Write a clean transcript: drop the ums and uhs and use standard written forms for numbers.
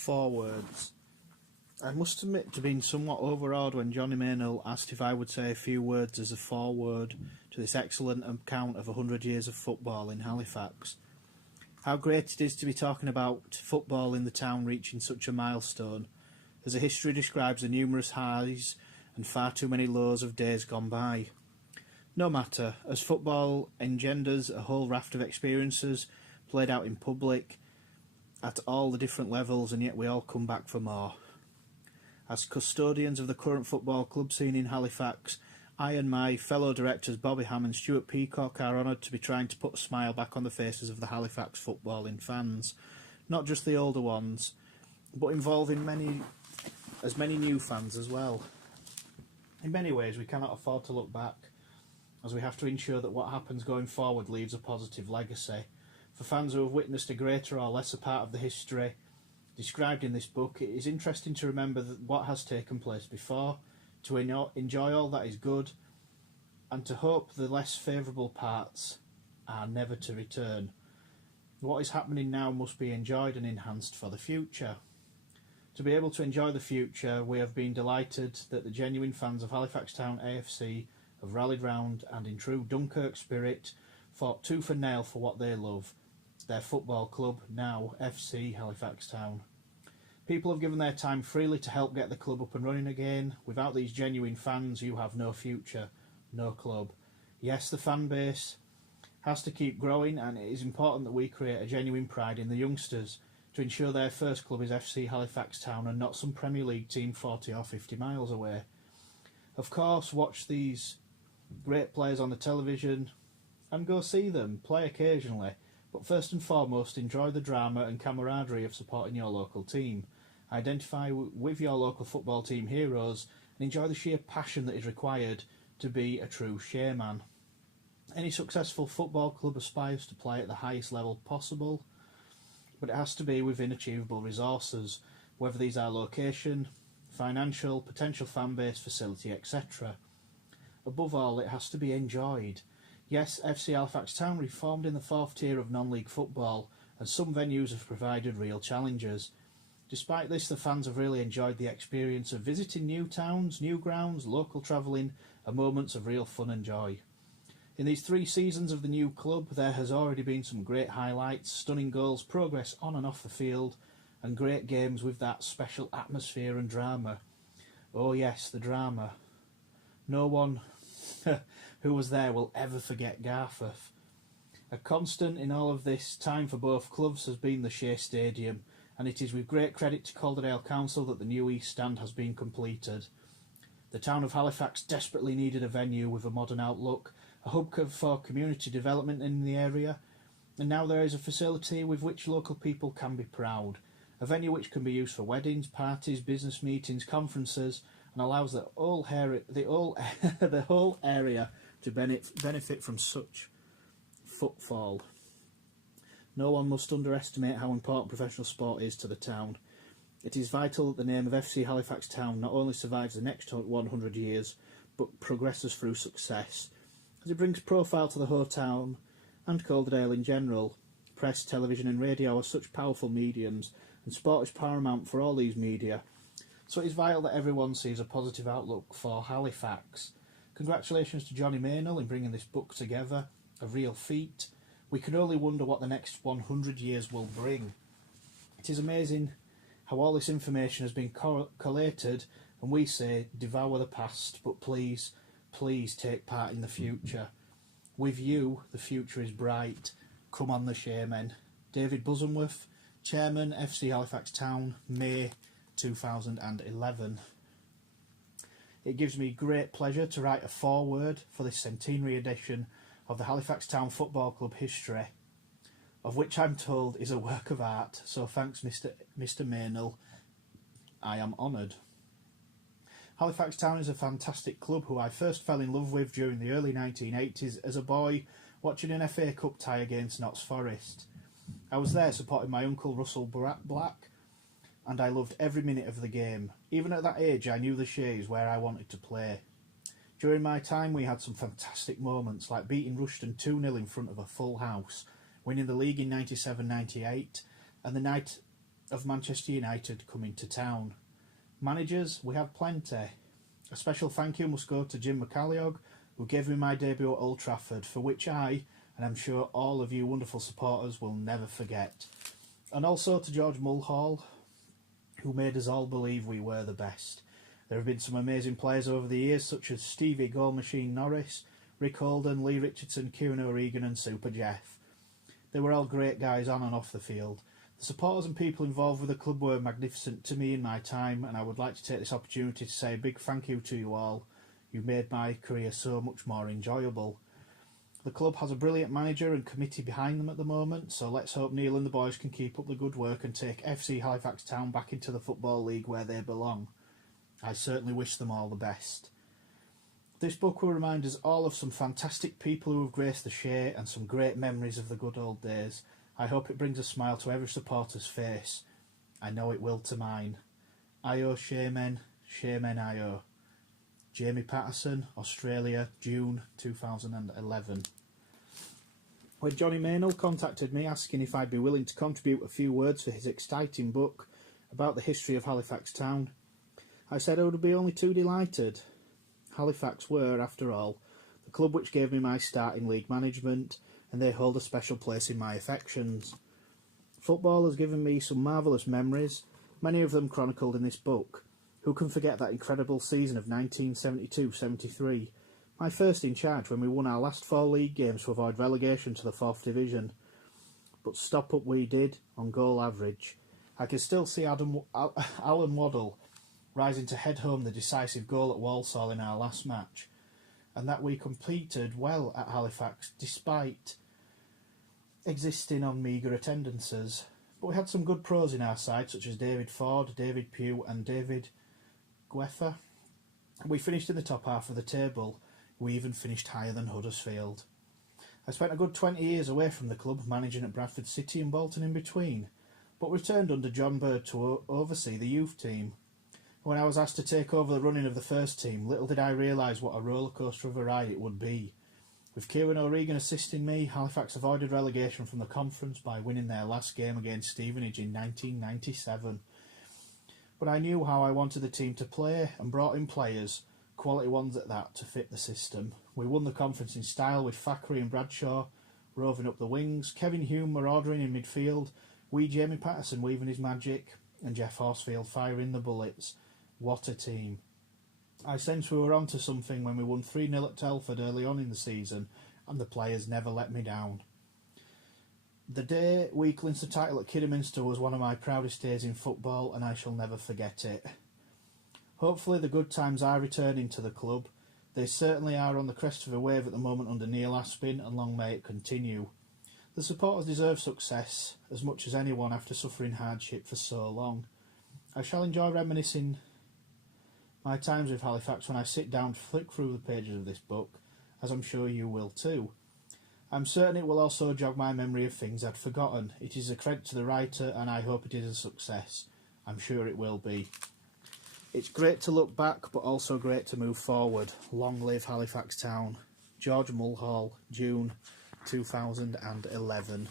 Forewords. I must admit to being somewhat overawed when Johnny Meynell asked if I would say a few words as a foreword to this excellent account of 100 years of football in Halifax. How great it is to be talking about football in the town reaching such a milestone, as the history describes the numerous highs and far too many lows of days gone by. No matter, as football engenders a whole raft of experiences played out in public at all the different levels, and yet we all come back for more. As custodians of the current football club scene in Halifax, I and my fellow directors Bobby Ham and Stuart Peacock are honoured to be trying to put a smile back on the faces of the Halifax footballing fans, not just the older ones, but involving many new fans as well. In many ways we cannot afford to look back, as we have to ensure that what happens going forward leaves a positive legacy. For fans who have witnessed a greater or lesser part of the history described in this book, it is interesting to remember that what has taken place before, to enjoy all that is good, and to hope the less favourable parts are never to return. What is happening now must be enjoyed and enhanced for the future. To be able to enjoy the future, we have been delighted that the genuine fans of Halifax Town A.F.C. have rallied round and in true Dunkirk spirit fought tooth and nail for what they love, their football club, now FC Halifax Town. People have given their time freely to help get the club up and running again. Without these genuine fans, you have no future, no club. Yes, the fan base has to keep growing, and it is important that we create a genuine pride in the youngsters to ensure their first club is FC Halifax Town and not some Premier League team 40 or 50 miles away. Of course, watch these great players on the television and go see them, play occasionally, but first and foremost enjoy the drama and camaraderie of supporting your local team. Identify with your local football team heroes and enjoy the sheer passion that is required to be a true Shayman. Any successful football club aspires to play at the highest level possible, but it has to be within achievable resources, whether these are location, financial, potential fan base, facility, etc. Above all, it has to be enjoyed. Yes, FC Halifax Town reformed in the fourth tier of non-league football, and some venues have provided real challenges. Despite this, the fans have really enjoyed the experience of visiting new towns, new grounds, local travelling, and moments of real fun and joy. In these 3 seasons of the new club, there has already been some great highlights, stunning goals, progress on and off the field, and great games with that special atmosphere and drama. Oh yes, the drama. No one who was there will ever forget Garforth. A constant in all of this time for both clubs has been the Shea Stadium, and it is with great credit to Calderdale Council that the new East Stand has been completed. The town of Halifax desperately needed a venue with a modern outlook, a hub for community development in the area, and now there is a facility with which local people can be proud. A venue which can be used for weddings, parties, business meetings, conferences, and allows the whole area to benefit from such footfall. No one must underestimate how important professional sport is to the town. It is vital that the name of FC Halifax Town not only survives the next 100 years, but progresses through success, as it brings profile to the whole town and Calderdale in general. Press, television and radio are such powerful mediums, and sport is paramount for all these media. So it is vital that everyone sees a positive outlook for Halifax. Congratulations to Johnny Meynell in bringing this book together, a real feat. We can only wonder what the next 100 years will bring. It is amazing how all this information has been collated, and we say devour the past, but please, please take part in the future. With you, the future is bright. Come on the Shaymen. David Bosamworth, Chairman, FC Halifax Town, May 2011. It gives me great pleasure to write a foreword for this centenary edition of the Halifax Town Football Club history, of which I'm told is a work of art, so thanks Mr. Meynell, I am honoured. Halifax Town is a fantastic club who I first fell in love with during the early 1980s as a boy watching an FA Cup tie against Notts Forest. I was there supporting my uncle Russell Black, and I loved every minute of the game. Even at that age I knew the Shays where I wanted to play. During my time we had some fantastic moments, like beating Rushden 2-0 in front of a full house, winning the league in 97-98, and the night of Manchester United coming to town. Managers, we have plenty. A special thank you must go to Jim McCalliog, who gave me my debut at Old Trafford, for which I, and I'm sure all of you wonderful supporters, will never forget. And also to George Mulhall, who made us all believe we were the best. There have been some amazing players over the years, such as Stevie Goal Machine Norris, Rick Holden, Lee Richardson, Kieran O'Regan and Super Jeff. They were all great guys on and off the field. The supporters and people involved with the club were magnificent to me in my time, and I would like to take this opportunity to say a big thank you to you all. You made my career so much more enjoyable. The club has a brilliant manager and committee behind them at the moment, so let's hope Neil and the boys can keep up the good work and take A.F.C. Halifax Town back into the Football League where they belong. I certainly wish them all the best. This book will remind us all of some fantastic people who have graced the Shay and some great memories of the good old days. I hope it brings a smile to every supporter's face. I know it will to mine. I owe Shaymen, Shaymen I owe. Jamie Patterson, Australia, June 2011. When Johnny Meynell contacted me asking if I'd be willing to contribute a few words for his exciting book about the history of Halifax Town, I said I would be only too delighted. Halifax were, after all, the club which gave me my start in league management, and they hold a special place in my affections. Football has given me some marvellous memories, many of them chronicled in this book. Who can forget that incredible season of 1972-73, my first in charge when we won our last 4 league games to avoid relegation to the 4th Division. But stop up we did, on goal average. I can still see Alan Waddle rising to head home the decisive goal at Walsall in our last match, and that we competed well at Halifax despite existing on meagre attendances. But we had some good pros in our side, such as David Ford, David Pugh and David Guether. We finished in the top half of the table. We even finished higher than Huddersfield. I spent a good 20 years away from the club, managing at Bradford City and Bolton in between, but returned under John Bird to oversee the youth team. When I was asked to take over the running of the first team, little did I realise what a rollercoaster of a ride it would be. With Kieran O'Regan assisting me, Halifax avoided relegation from the conference by winning their last game against Stevenage in 1997. But I knew how I wanted the team to play and brought in players, quality ones at that, to fit the system. We won the conference in style with Thackeray and Bradshaw roving up the wings, Kevin Hume maraudering in midfield, Jamie Patterson weaving his magic, and Jeff Horsfield firing the bullets. What a team. I sensed we were onto something when we won 3-0 at Telford early on in the season, and the players never let me down. The day we clinched the title at Kidderminster was one of my proudest days in football, and I shall never forget it. Hopefully the good times are returning to the club. They certainly are on the crest of a wave at the moment under Neil Aspin, and long may it continue. The supporters deserve success as much as anyone after suffering hardship for so long. I shall enjoy reminiscing my times with Halifax when I sit down to flick through the pages of this book, as I'm sure you will too. I'm certain it will also jog my memory of things I'd forgotten. It is a credit to the writer, and I hope it is a success. I'm sure it will be. It's great to look back, but also great to move forward. Long live Halifax Town. George Mulhall, June 2011.